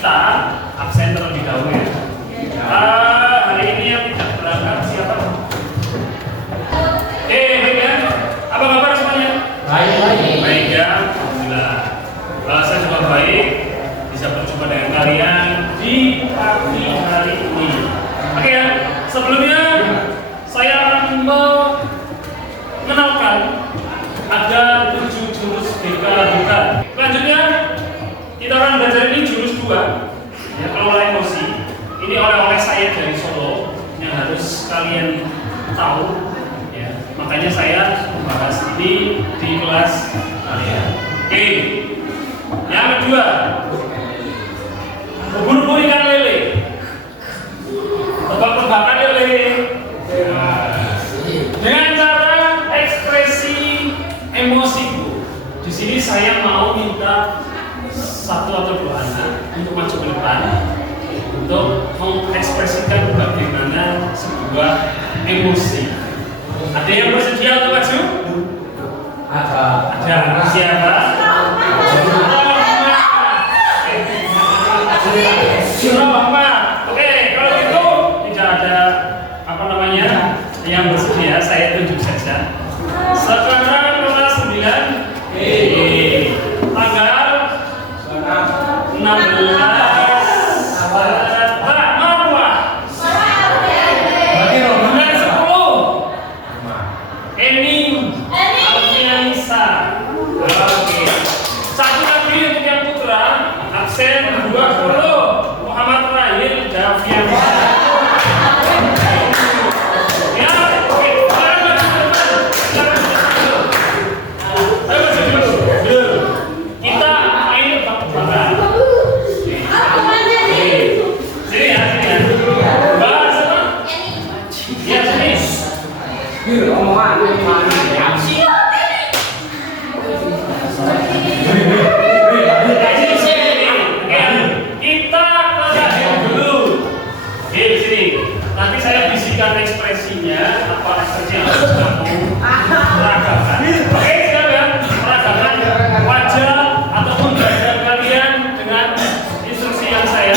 kita absen terlebih dahulu ya. Hari ini yang tidak berangkat siapa? Baik ya. Apa kabar semuanya? Baik ya. Alhamdulillah. Saya juga baik bisa berjumpa dengan kalian di pagi hari ini. Oke ya. Sebelumnya saya akan mengenalkan ada 7 jurus BK bukan. Selanjutnya kita akan belajar ini jurus 2 ya, kelola emosi. Ini oleh saya dari Solo yang harus kalian tahu ya. Makanya saya membahas ini di kelas kalian. Oke. Yang kedua, ubur-ubur ikan lele. Tebak-tebakan lele. Dengan cara ekspresi emosiku. Di sini saya mau minta 1 atau 2 anak untuk maju ke depan untuk mengekspresikan bagaimana sebuah emosi. Ada yang bersedia untuk maju? Ada. Siapa? Oke, kalau gitu tidak ada yang bersedia, saya tunjuk saja. Sekarang kelas 9 tanggal 16 ekspresinya, apa ekspresi yang harus kamu peragakan. Oke, silakan peragakan wajah ataupun dada kalian dengan instruksi yang saya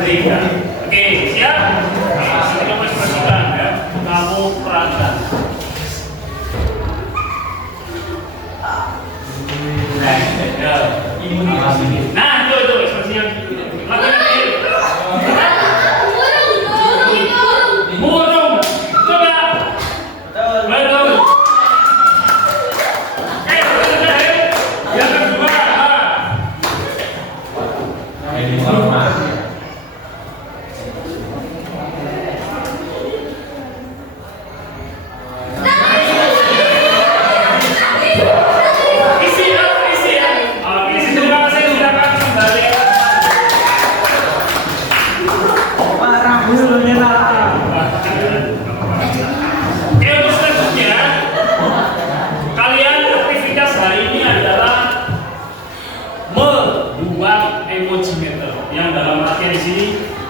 berikan. Oke, siap? Oke, kamu ekspresikan ya, kamu peragakan. Nah, itu ekspresi yang burung, coba. Betul. Yang kedua, isi ya. Terima kasih, silakan kembali. Yang dalam artian di sini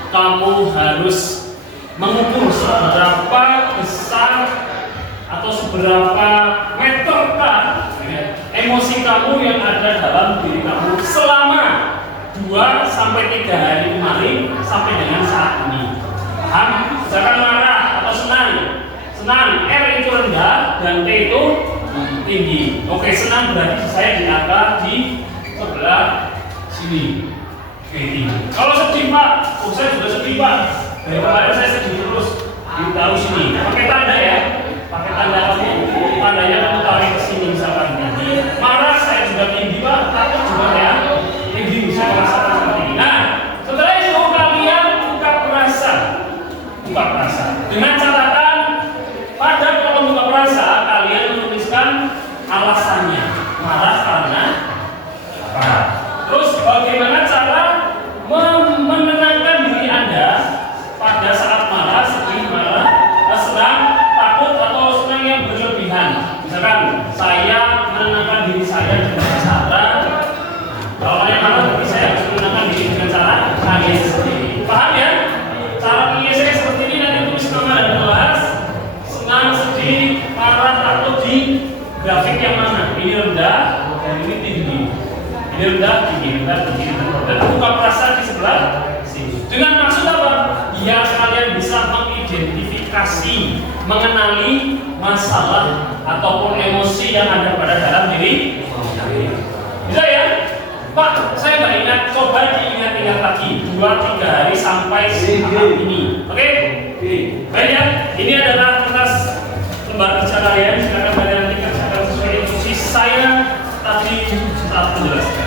kamu harus mengukur seberapa besar atau seberapa meterkah emosi kamu yang ada dalam diri kamu selama 2 sampai 3 hari kemarin sampai dengan saat ini. Paham? Misalkan marah atau senang. Senang, R itu rendah dan T itu tinggi. Oke, senang berarti saya di angka di sebelah sini. Kalau sedih Pak, saya juga sedih Pak. Dari kemarin saya sedih terus. Tahu sini. Pakai tanda ya. Pakai tanda kamu. Tandanya kamu tarik ke sini misalkan. Marah saya juga tinggi Pak. Takut juga ya. Tinggi saya merasakan seperti ini. Nah, setelah itu kalian buka perasaan. Buka perasaan. Dengan catatan pada kolom buka perasaan kalian menuliskan alasannya. Marah karena apa? Terus bagaimana cara menenangkan diri Anda pada saat marah, sedih, senang, takut atau senang yang berlebihan. Misalkan saya menenangkan diri saya dengan cara, kalau kalian marah berarti saya harus menenangkan diri dengan cara nangis sendiri. Paham ya? Cara mengisahnya seperti ini, nanti tulis nama dan kelas. Senang, sedih, marah, takut di grafik yang mana? Ini rendah dan ini tinggi. rendah, tinggi, rendah, tinggi, rendah. Dan buka perasaan di sebelah sini. Dengan maksud apa? Biar kalian bisa mengidentifikasi, mengenali masalah ataupun emosi yang ada pada dalam diri. Bisa ya? Pak, saya nggak ingat, coba diingat-ingat lagi 2-3 hari sampai tahap ini. Oke? Baik ya, ini adalah kertas lembar kerja kalian. Silakan kalian nanti kerjakan sesuai instruksi saya tadi saat menjelaskan.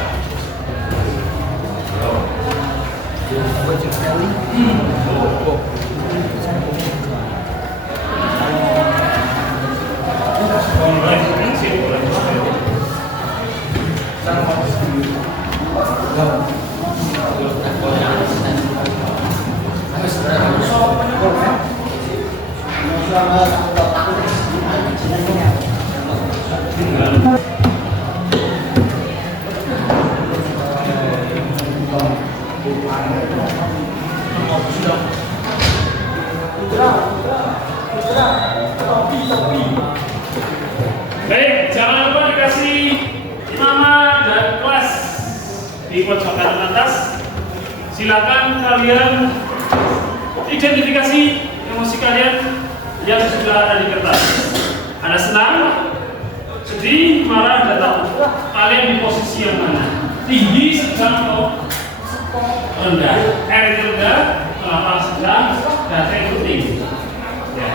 Baik, jangan lupa dikasih nama dan kelas di pojokan atas. Silakan kalian identifikasi emosi kalian yang sudah ada di kertas. Ada senang, sedih, marah, dan takut. Kalian di posisi yang mana? Tinggi, sedang, atau rendah? R itu rendah, kelapa sedang, dan T itu tinggi. Ya.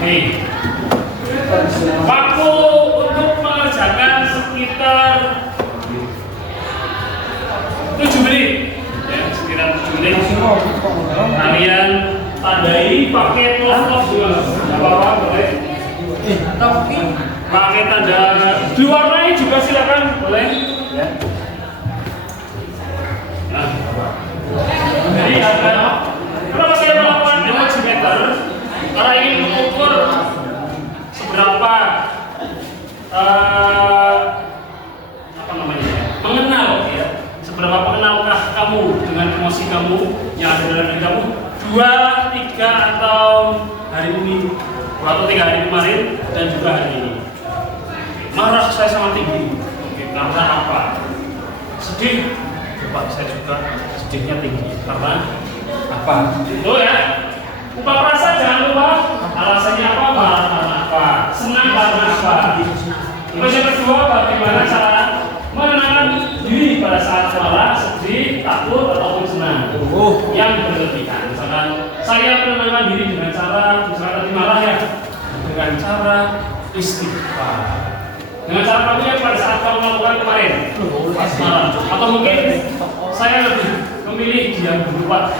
Nih, waktu untuk mengerjakan sekitar 7 menit, ya, sekitar 7 menit. Kalian tandai pakai love juga, nggak apa-apa, boleh. Pakai tanda diwarnai juga silakan, boleh. Ya. Nah, jadi kenapa saya melakukan emojimeter? Karena ingin mengukur seberapa mengenal ya, seberapa mengenalkah kamu dengan emosi kamu yang ada dalam diri kamu 2-3 atau hari ini, 2-3 hari kemarin dan juga hari ini. Marah saya sangat tinggi. Oke, karena apa? Sedih, Pak, saya juga sedihnya tinggi. Karena apa? Itu ya. Buka perasaan jangan lupa. Alasannya apa? Marah karena apa? Senang karena apa? Terus yang kedua, bagaimana cara menenangkan diri pada saat marah, sedih, takut ataupun senang yang berlebihan. Misalkan saya menenangkan diri dengan cara, misalkan tadi marah ya, dengan cara istighfar. Dengan cara kamu yang pada saat kamu melakukan kemarin pas malam, atau mungkin saya lebih memilih diam dulu Pak.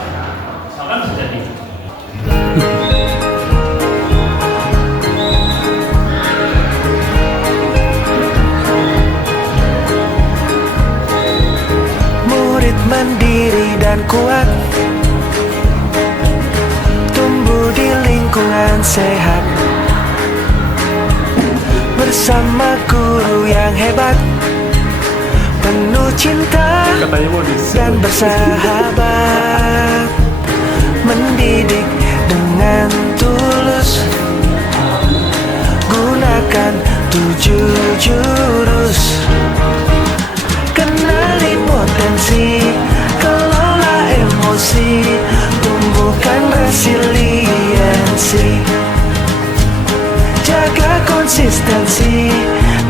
Misalkan terjadi. Murid mandiri dan kuat, tumbuh di lingkungan sehat, bersama guru yang hebat, penuh cinta dan bersahabat, mendidik dengan tulus, gunakan 7 jurus, kenali potensi, kelola emosi, tumbuhkan resiliensi, jaga konsistensi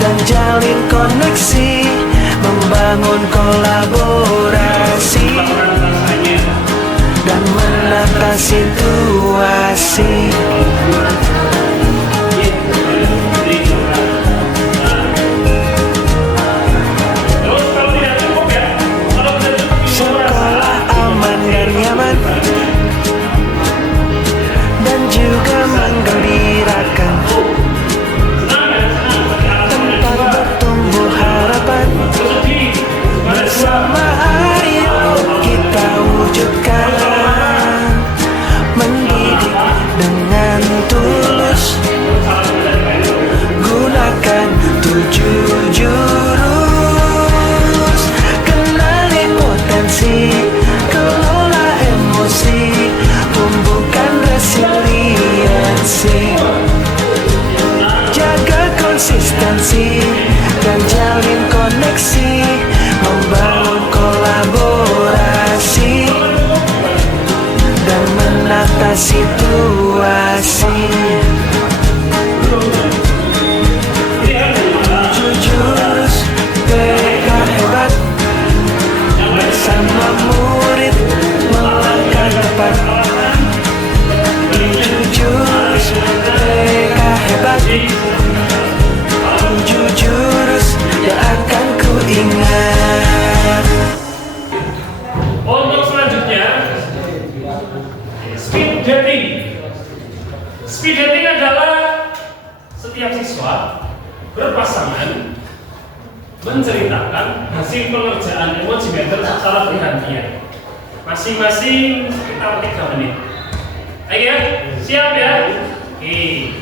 dan jalin koneksi, membangun kolaborasi dan menata situasi. Sekolah aman dan nyaman dan juga menggembirakan, tempat bertumbuh harapan, bersama ayo kita wujudkan, mendidik dengan tulus. situasi. Jurus PK hebat, bersama murid melangkah depan. Jurus PK hebat, 7 jurus yang akan ku ingat. Untuk selanjutnya, speed dating. Speed dating adalah setiap siswa berpasangan menceritakan hasil pengerjaan emoji meter secara bergantian, masing-masing sekitar 3 menit. Ayo, siap ya? Oke.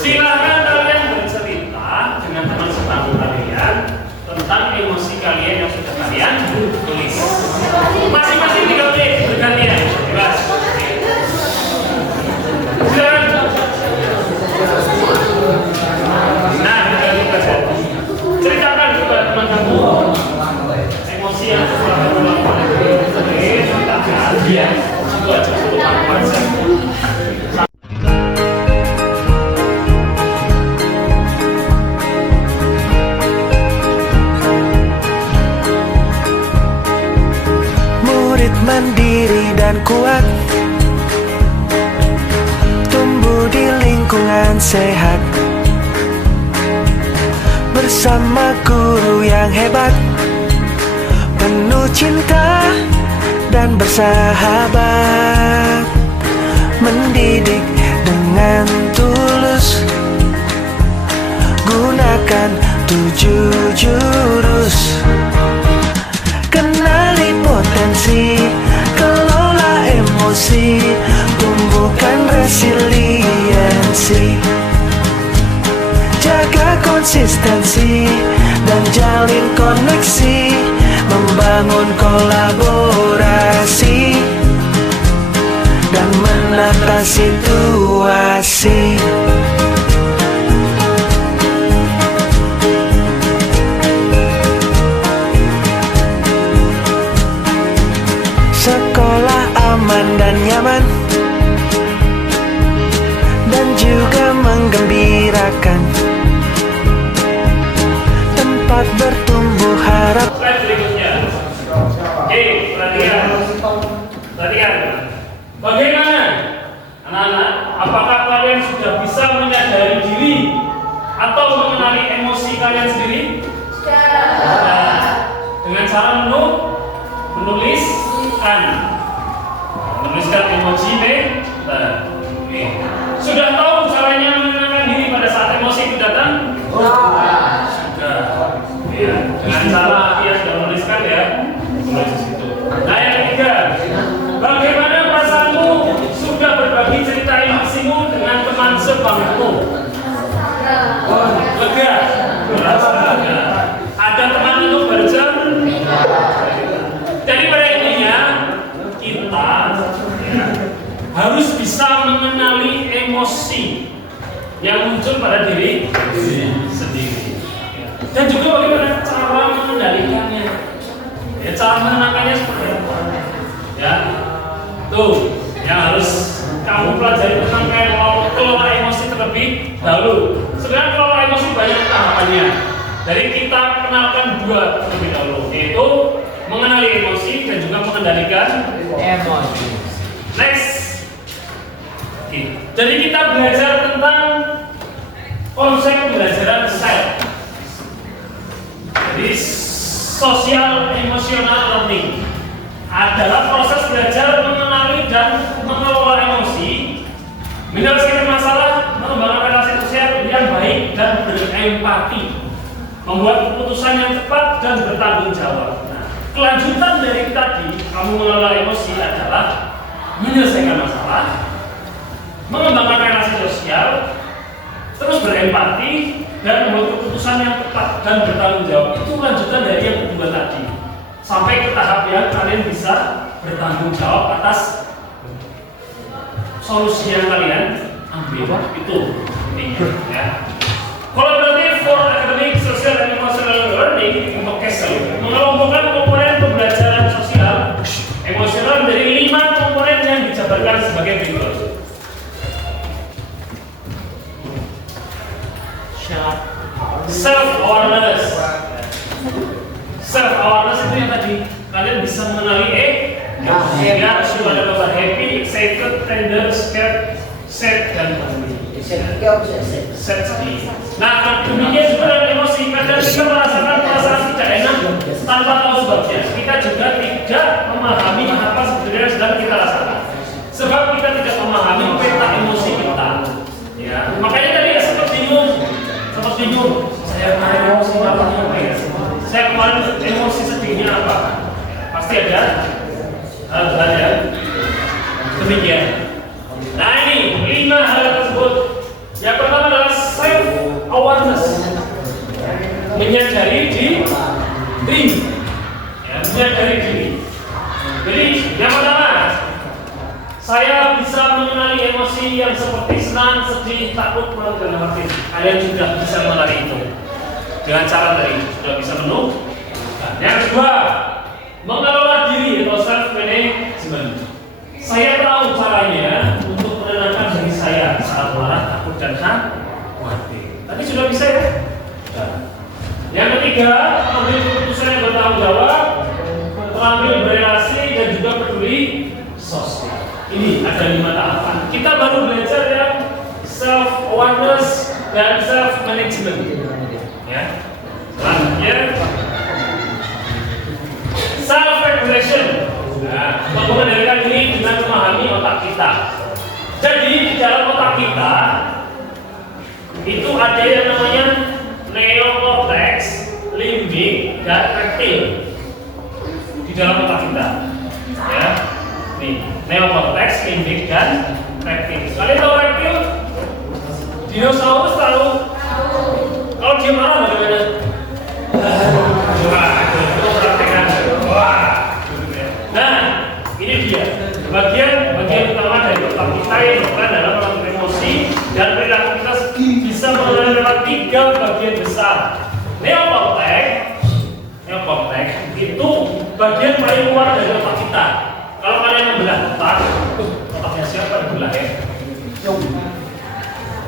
Silakan kalian bercerita dengan teman sebangku kalian tentang emosi kalian yang sudah kalian tulis. Masing-masing 3 menit bergantian. Bebas. Silakan. Nah, berganti saja. Ceritakan kepada teman kamu emosi yang telah kamu lakukan. Ceritakan. Iya. Itu aja. Murid mandiri dan kuat, tumbuh di lingkungan sehat, bersama guru yang hebat, penuh cinta dan bersahabat, mendidik dengan tulus, gunakan 7 jurus. Kenali potensi, kelola emosi, tumbuhkan resiliensi, jaga konsistensi dan jalin koneksi, membangun kolaborasi dan menata situasi. Sekolah aman dan nyaman, dan juga menggembirakan, tempat bertumbuh harap. Slide berikutnya. Oke, perhatikan. Bagaimana anak-anak? Apakah kalian sudah bisa menyadari diri atau mengenali emosi kalian sendiri? Sudah. Dengan cara menuliskan emoji meter. Sudah tahu caranya menenangkan diri pada saat emosi itu datang? Sudah. Ya. Dengan cara yang sudah menuliskan ya, tulis di situ. Nah, yang ketiga, bagaimana perasaanmu sudah berbagi cerita emosimu dengan teman sebangku? Lega, merasa lega. Ada teman untuk berjam. Jadi pada intinya kita harus bisa mengenali emosi yang muncul pada diri sendiri, dan juga bagaimana cara mengendalikannya. Ya, cara menenangkannya seperti apa? Ya, tuh yang harus kamu pelajari tentang kelola emosi terlebih dahulu. Sebenarnya kelola emosi banyak tahapannya. Jadi kita kenalkan 2 terlebih dahulu, yaitu mengenali emosi dan juga mengendalikan emosi. Next. Oke. Jadi kita belajar tentang konsep pembelajaran SEL. Jadi social emotional learning adalah proses belajar mengenali dan mengelola emosi, menyelesaikan masalah, mengembangkan relasi sosial yang baik dan berempati, membuat keputusan yang tepat dan bertanggung jawab. Nah, kelanjutan dari tadi kamu mengelola emosi adalah menyelesaikan masalah, mengembangkan relasi sosial, terus berempati dan membuat keputusan yang tepat dan bertanggung jawab. Itu lanjutan dari yang kedua tadi, sampai ke tahap yang kalian bisa bertanggung jawab atas solusi yang kalian ambil. Itu intinya ya. Collaborative for academic, social, and emotional learning untuk CASEL mengelompokkan komponen pembelajaran sosial emosional menjadi 5 komponen yang dijabarkan sebagai satu yang tadi kalian bisa mengenali ya, sudah ada kata happy, excited, tender, scared, sad dan sad sedih. Nah, demikian juga dengan emosi. Kadang kita merasakan perasaan tidak enak tanpa tahu sebabnya. Kita juga tidak memahami apa sebenarnya yang sedang kita rasakan. Sebab kita tidak memahami peta emosi kita. Ya, makanya tadi ya sempat bingung. Saya kemarin emosi apa ya? Saya kemarin emosi sedihnya apa? Pasti ada hal-hal yang demikian. Nah ini 5 hal tersebut. Yang pertama adalah self awareness, menyadari diri, ya, menyadari diri. Jadi yang pertama, saya bisa mengenali emosi yang seperti senang, sedih, takut, malu dan khawatir. Kalian sudah bisa mengenali itu dengan cara tadi sudah bisa menunggu. Yang kedua, mengelola diri atau self management. Saya tahu caranya untuk menenangkan diri saya saat marah, takut dan khawatir. Tadi sudah bisa ya? Yang ketiga, mengambil keputusan yang bertanggung jawab, terampil berrelasi dan juga peduli sosial. Ini ada 5 tahapan. Kita baru belajar yang self awareness dan self management. Ya. Selanjutnya self regulation. Nah, mengendalikan diri dengan memahami otak kita. Jadi di dalam otak kita itu ada yang namanya neocortex, limbik, dan reptil di dalam otak kita. Ya, nih neocortex, limbik, dan reptil. Kalian tahu reptil? Dinosaurus tahu? Kalau dia marah bagaimana? Nah, ini dia bagian utama dari otak kita yang berperan dalam mengatur emosi dan perilaku kita bisa mengenali lewat 3 bagian besar. Neocortex itu bagian paling luar dari otak kita. Kalau kalian membelah otaknya siapa yang belah ya?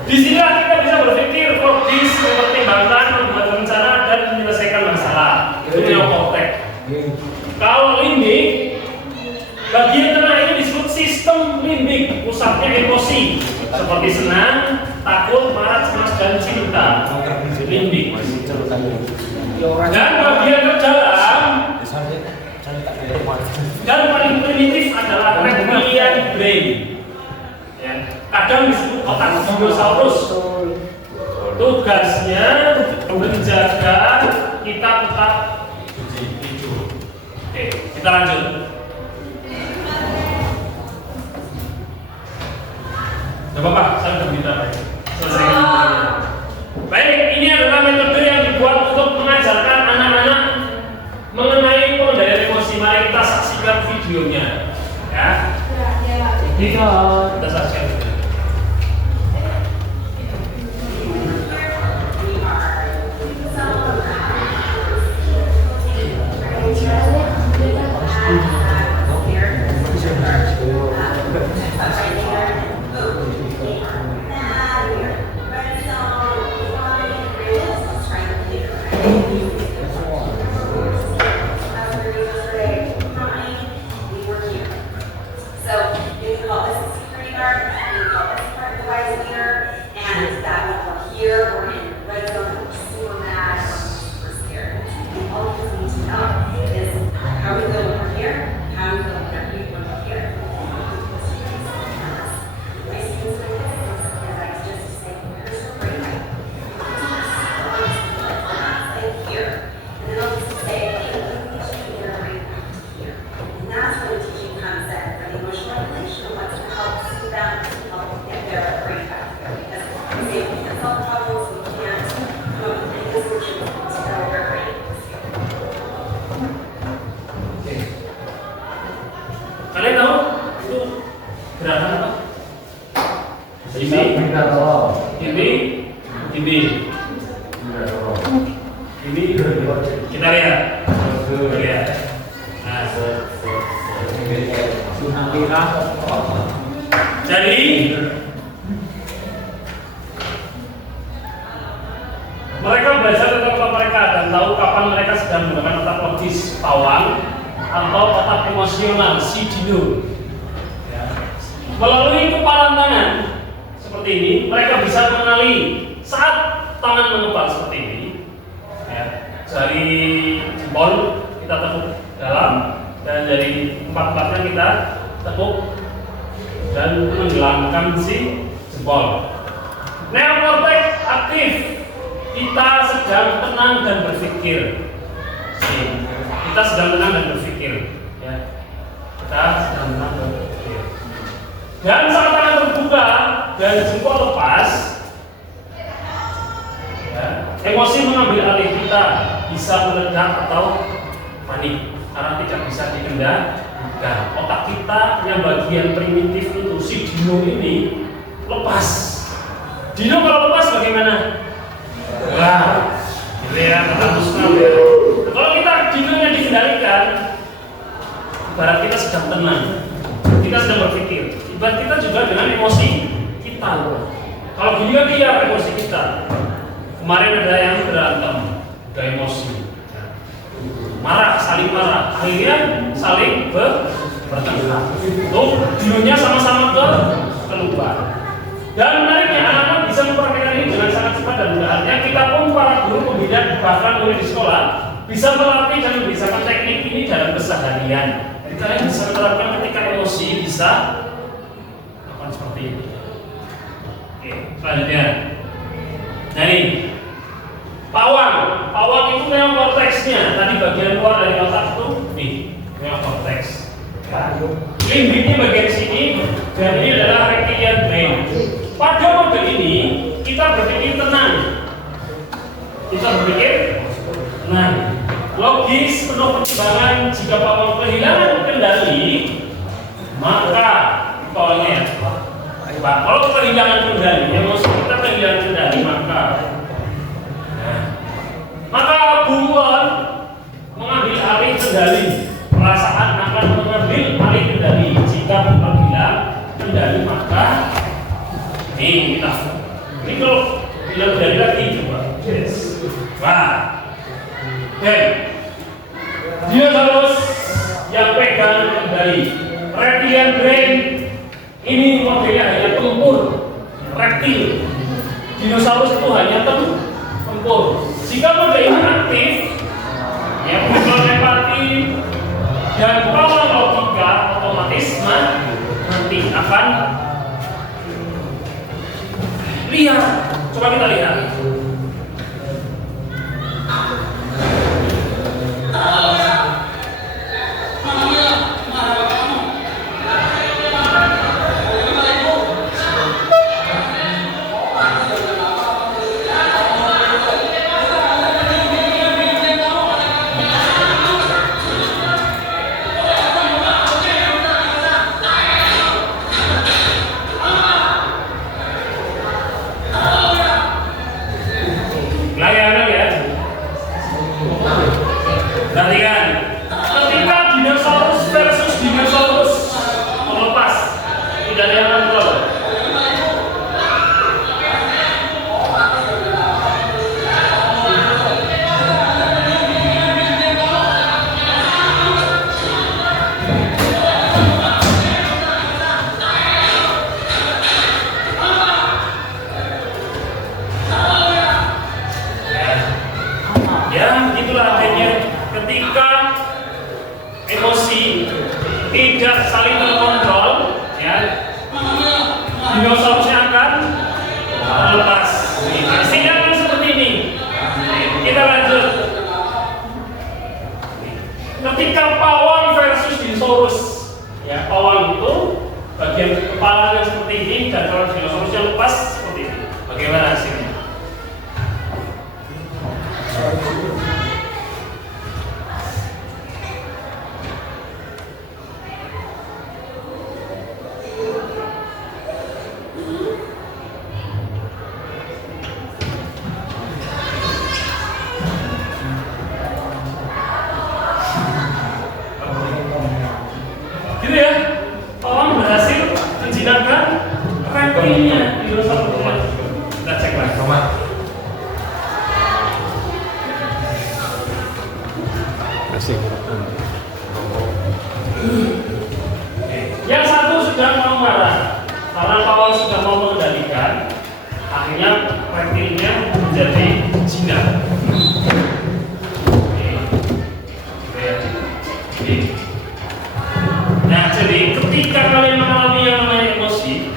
Di sini kita bisa berpikir, logis, mempertimbangkan, membuat rencana dan menyelesaikan masalah. Itu neocortex. Kalau limbik, bagian tengah ini disebut sistem limbik, pusatnya emosi seperti senang, takut, marah, cemas, dan cinta. Limbik. Dan bagian terdalam dan paling primitif adalah reptilian brain. Ya. Kadang disebut otak dinosaurus. Tugasnya menjaga kita tetap hidup. Oke, kita lanjut. Gak apa-apa, saya sudah minta selesaikan. Baik, ini adalah metode yang dibuat untuk mengajarkan anak-anak mengenai pengendalian emosi. Mari kita saksikan videonya. Ya. Kita saksikan. Kalian tahu itu gerakan apa? Ini kita lihat. Jadi mereka belajar tentang paparan mereka dan tahu kapan mereka sedang menggunakan otak logis pawang atau otak emosional si dino. Ya. Melalui kepalan tangan seperti ini, mereka bisa mengenali saat tangan mengepal seperti ini. Ya. Jari jempol kita tekuk dalam dan dari empat-empatnya kita tekuk dan menenggelamkan si jempol. Neokorteks aktif, kita sedang tenang dan berpikir. Kita sedang tenang dan berpikir, ya. Kita sedang tenang dan berpikir. Dan saat tangan terbuka dan jempol lepas, ya, emosi mengambil alih kita, bisa meledak atau panik karena tidak bisa dikendalikan. Otak kita yang bagian primitif itu si dino ini lepas. Dino kalau lepas bagaimana? Wah, gitu ya, kata musnah ya. Kalau kita dinonya dikendalikan, ibarat kita sedang tenang, kita sedang berpikir. Ibarat kita juga dengan emosi kita. Kalau gini kan dia emosi kita. Kemarin ada yang berantem, ada emosi, marah, saling marah, akhirnya saling bertengkar. Tuh, dinonya sama-sama keluar. Dan menariknya anak-anak bisa mempraktikkan ini dengan sangat cepat dan mudah. Artinya kita pun para guru pembina bahkan murid di sekolah bisa melatih dan membiasakan teknik ini dalam keseharian. Jadi kalian bisa menerapkan ketika emosi bisa apa seperti ini. Oke, selanjutnya. Nah ini pawang itu neokorteksnya. Tadi bagian luar dari otak itu nih neokorteks. Limbiknya bagian sini dan ini adalah reptilian brain. Pada mode ini kita berpikir tenang, logis, penuh pertimbangan. Jika pawang kehilangan kendali, maka kalau kehilangan kendali, emosi kita kehilangan kendali, maka bunglon mengambil alih kendali. Perasaan akan mengambil alih kendali. Jika bunglon hilang kendali, maka ini kalau bilang dari lagi coba. Yes. Wah. Oke. Dia harus yang pegang kendali. Reptilian brain ini modelnya hanya tempur, reptil. Dinosaurus itu hanya tempur. Jika mode ini aktif, ya muncul empati dan pola logika otomatis nanti akan lihat. Coba kita lihat. Perhatikan, ketika dinosaurus versus dinosaurus melepas, tidak ada yang kontrol. Ya, itulah artinya. Ketika emosi tidak saling terkontrol, ya, dinosaurusnya akan lepas. Hasilnya kan seperti ini. Kita lanjut. Ketika pawang versus dinosaurus, ya, pawang itu bagian kepalanya seperti ini dan kalau dinosaurusnya lepas seperti ini. Bagaimana hasilnya? Gitu ya, pawang berhasil menjinakkan reptilnya dinosaurus. Kita cek lagi. akhirnya reptilnya menjadi jinak. Nah, jadi ketika kalian mengalami yang namanya emosi,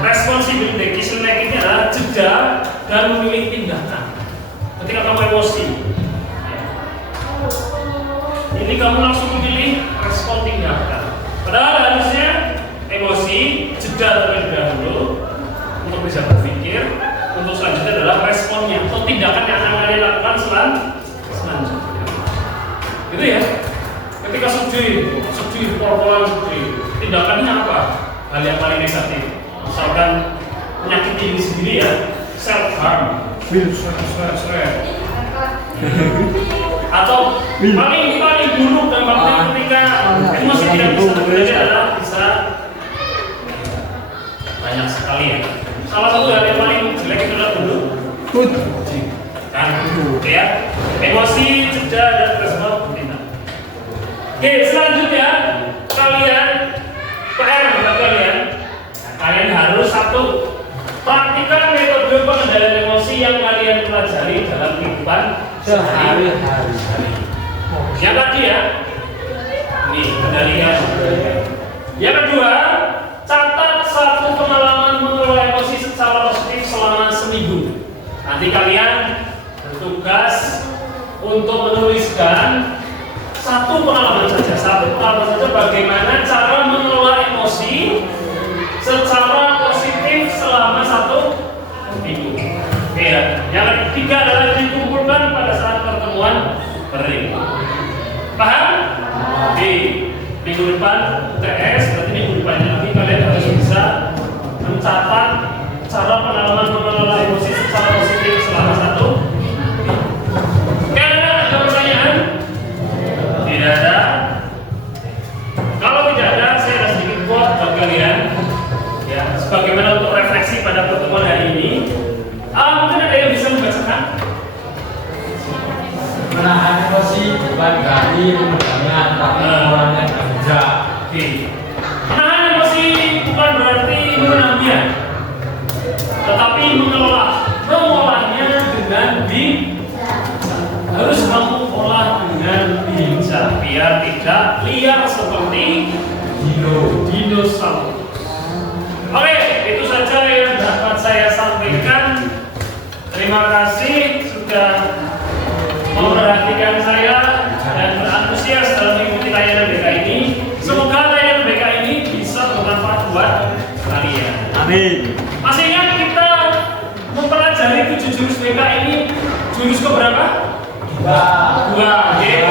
responsibility decision making adalah jeda dan memilih tindakan. Ketika kamu emosi, ini kamu langsung memilih respon tindakan. Padahal harusnya emosi jeda terlebih dahulu untuk bisa berpikir, untuk selanjutnya adalah responnya atau tindakan yang akan kalian lakukan selanjutnya. Gitu ya. Ketika sedih, pol-polan sedih, tindakannya apa? Hal yang paling negatif. Misalkan menyakiti diri sendiri ya, self harm, atau paling buruk dan paling ketika emosi tidak bisa terjadi adalah bisa banyak sekali ya. Salah satu hal yang paling jelek itu adalah dulu kan, ya, emosi, jeda dan respon tindakan. Oke, selanjutnya kalian PR buat kalian harus satu, praktikkan metode pengendalian emosi yang kalian pelajari dalam kehidupan sehari-hari. Yang tadi ya, ini kendalikan. Yang kedua, catat satu pengalaman mengelola emosi secara positif selama seminggu. Nanti kalian bertugas untuk menuliskan satu pengalaman saja bagaimana cara mengelola emosi secara positif selama satu minggu. Ya. Yang ketiga adalah dikumpulkan pada saat pertemuan berikut. Paham? Di minggu depan UTS, berarti minggu depannya lagi kalian harus bisa mencatat cara pengalaman mengelola emosi secara positif selama satu minggu. Karena ada pertanyaan? Tidak ada. Kalau tidak ada, saya ada sedikit quote buat kalian. Ya, sebagaimana untuk refleksi pada pertemuan hari ini. Mungkin ada yang bisa membacakan? Menahan emosi bukan dari pemegangnya, tapi orangnya kerja. Oke. Menahan emosi bukan berarti menahannya, tetapi mengolahnya dengan harus kamu olah dengan bijak biar tidak liar seperti dinosaurus. Oke, itu saja yang dapat saya sampaikan. Terima kasih sudah memperhatikan saya dan berantusias dalam mengikuti layanan BK ini. Semoga layanan BK ini bisa bermanfaat buat kalian. Amin. Masih ingat kita mempelajari 7 jurus BK ini, jurus keberapa? 2, yaitu